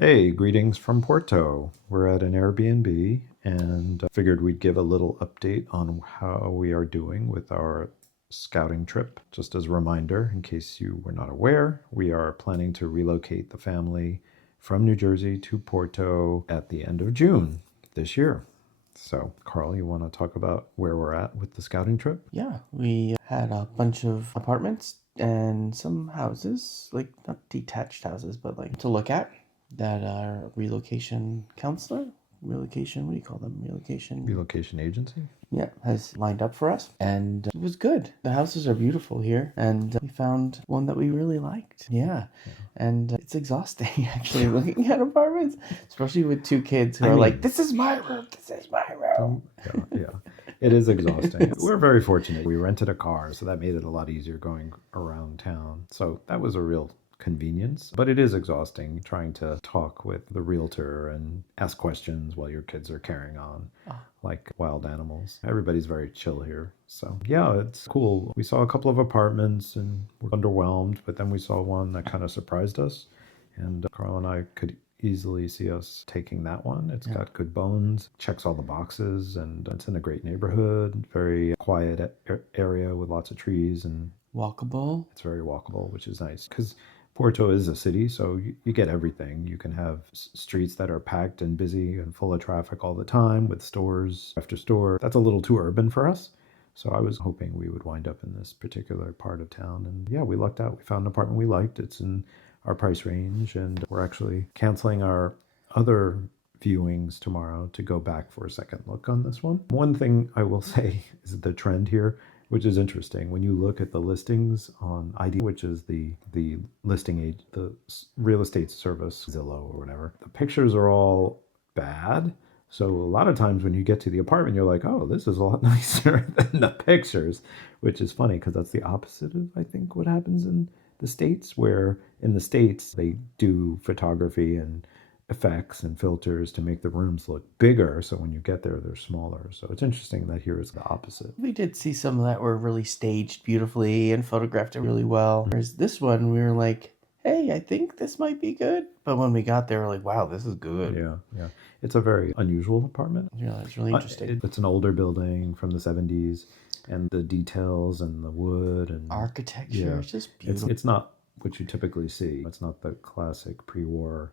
Hey, greetings from Porto. We're at an Airbnb and figured we'd give a little update on how we are doing with our scouting trip. Just as a reminder, in case you were not aware, we are planning to relocate the family from New Jersey to Porto at the end of June this year. So, Carl, you want to talk about where we're at with the scouting trip? Yeah, we had a bunch of apartments and some houses, like not detached houses, but like to look at that our relocation counselor, relocation, what do you call them? Relocation agency? Yeah, has lined up for us. And it was good. The houses are beautiful here. And we found one that we really liked. Yeah. And it's exhausting actually looking at apartments, especially with two kids who are like, this is my room. This is my room. Yeah. It is exhausting. We're very fortunate. We rented a car, so that made it a lot easier going around town. So that was a real convenience, but it is exhausting trying to talk with the realtor and ask questions while your kids are carrying on like wild animals. Everybody's very chill here. So yeah, it's cool. We saw a couple of apartments and were underwhelmed, but then we saw one that kind of surprised us. And Carl and I could easily see us taking that one. It's got good bones, checks all the boxes, and it's in a great neighborhood, very quiet area with lots of trees, and Walkable. it's very walkable, which is nice because Porto is a city, so you get everything. You can have streets that are packed and busy and full of traffic all the time with stores after store. That's a little too urban for us. So I was hoping we would wind up in this particular part of town. And yeah, we lucked out. We found an apartment we liked. It's in our price range, and we're actually canceling our other viewings tomorrow to go back for a second look on this one. One thing I will say is the trend here, which is interesting. When you look at the listings on ID, which is the listing age, the real estate service, Zillow or whatever, the pictures are all bad. So a lot of times when you get to the apartment, you're like, oh, this is a lot nicer than the pictures, which is funny because that's the opposite of, I think, what happens in the States, where in the States they do photography and effects and filters to make the rooms look bigger. So when you get there, they're smaller. So it's interesting that here is the opposite. We did see some of that were really staged beautifully and photographed it really well. Whereas this one, we were like, hey, I think this might be good. But when we got there, we're like, wow, this is good. Yeah. It's a very unusual apartment. Yeah, it's really interesting. It's an older building from the 70s, and the details and the wood and Architecture, it's just beautiful. It's not what you typically see. It's not the classic pre-war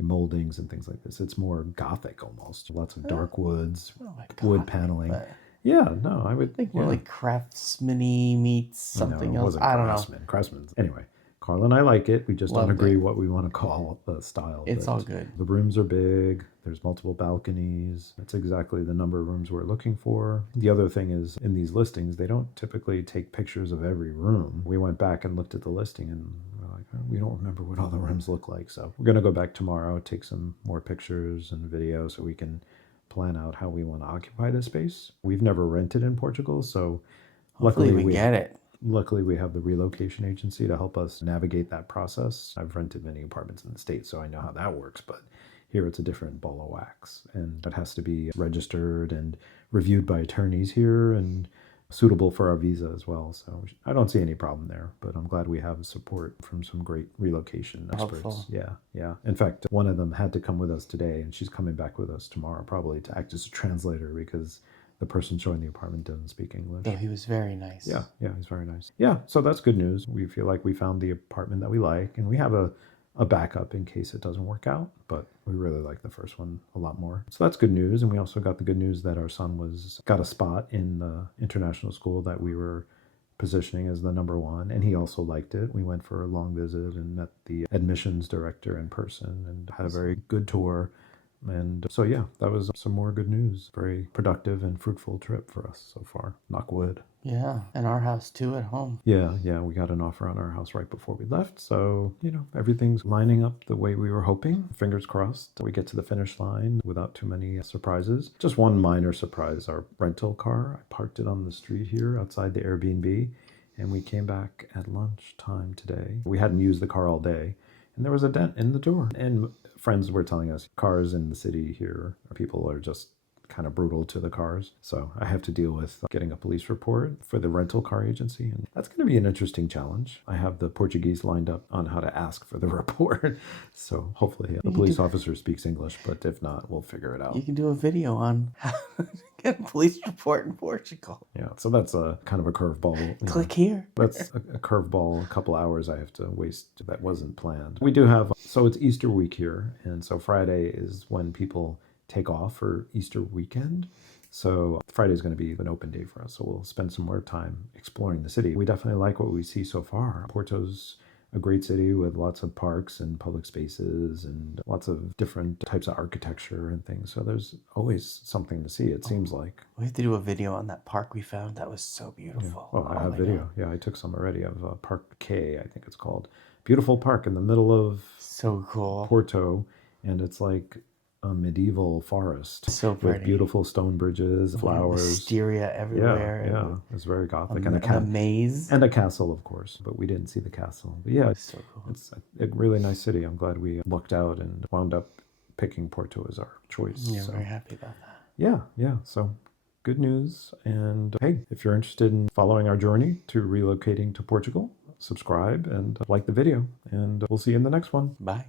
moldings and things like this. It's more gothic almost. Lots of dark woods, wood paneling. Yeah, no, I would think more like craftsman-y meets something else. I don't know. Craftsman. Anyway, Carl and I like it. We just don't agree what we want to call the style. It's all good. The rooms are big. There's multiple balconies. It's exactly the number of rooms we're looking for. The other thing is, in these listings, they don't typically take pictures of every room. We went back and looked at the listing and we're like, oh, we don't remember what all the rooms look like. So we're going to go back tomorrow, take some more pictures and video so we can plan out how we want to occupy the space. We've never rented in Portugal, so luckily we get it. Luckily, we have the relocation agency to help us navigate that process. I've rented many apartments in the States, so I know how that works, but here it's a different ball of wax, and it has to be registered and reviewed by attorneys here and suitable for our visa as well. So I don't see any problem there, but I'm glad we have support from some great relocation experts. Helpful. Yeah. In fact, one of them had to come with us today, and she's coming back with us tomorrow probably to act as a translator because the person showing the apartment doesn't speak English. Oh, he was very nice. Yeah, he's very nice. Yeah, so that's good news. We feel like we found the apartment that we like, and we have a backup in case it doesn't work out, but we really like the first one a lot more. So that's good news, and we also got the good news that our son got a spot in the international school that we were positioning as the number one, and he also liked it. We went for a long visit and met the admissions director in person and had a very good tour. And so, yeah, that was some more good news. Very productive and fruitful trip for us so far. Knock wood. Yeah, and our house too at home. Yeah, we got an offer on our house right before we left. So, everything's lining up the way we were hoping. Fingers crossed we get to the finish line without too many surprises. Just one minor surprise, our rental car. I parked it on the street here outside the Airbnb, and we came back at lunchtime today. We hadn't used the car all day, and there was a dent in the door. And friends were telling us cars in the city here, people are just kind of brutal to the cars. So I have to deal with getting a police report for the rental car agency. And that's going to be an interesting challenge. I have the Portuguese lined up on how to ask for the report. So hopefully the police officer speaks English, but if not, we'll figure it out. You can do a video on how to get a police report in Portugal. Yeah, so that's a kind of a curveball. Click here. That's a curveball, a couple hours I have to waste that wasn't planned. We do have, so it's Easter week here. And so Friday is when people take off for Easter weekend. So Friday is going to be an open day for us. So we'll spend some more time exploring the city. We definitely like what we see so far. Porto's a great city with lots of parks and public spaces and lots of different types of architecture and things. So there's always something to see, it seems like. We have to do a video on that park we found. That was so beautiful. Yeah. Oh, I have video. God. Yeah, I took some already of Park K, I think it's called. Beautiful park in the middle of so cool Porto. And it's like a medieval forest. So pretty. With beautiful stone bridges, flowers. Wisteria everywhere. Yeah. It's very Gothic. And a maze. And a castle, of course. But we didn't see the castle. But yeah, so cool. It's a really nice city. I'm glad we lucked out and wound up picking Porto as our choice. Yeah, very happy about that. Yeah. So good news. And hey, if you're interested in following our journey to relocating to Portugal, subscribe and like the video. And we'll see you in the next one. Bye.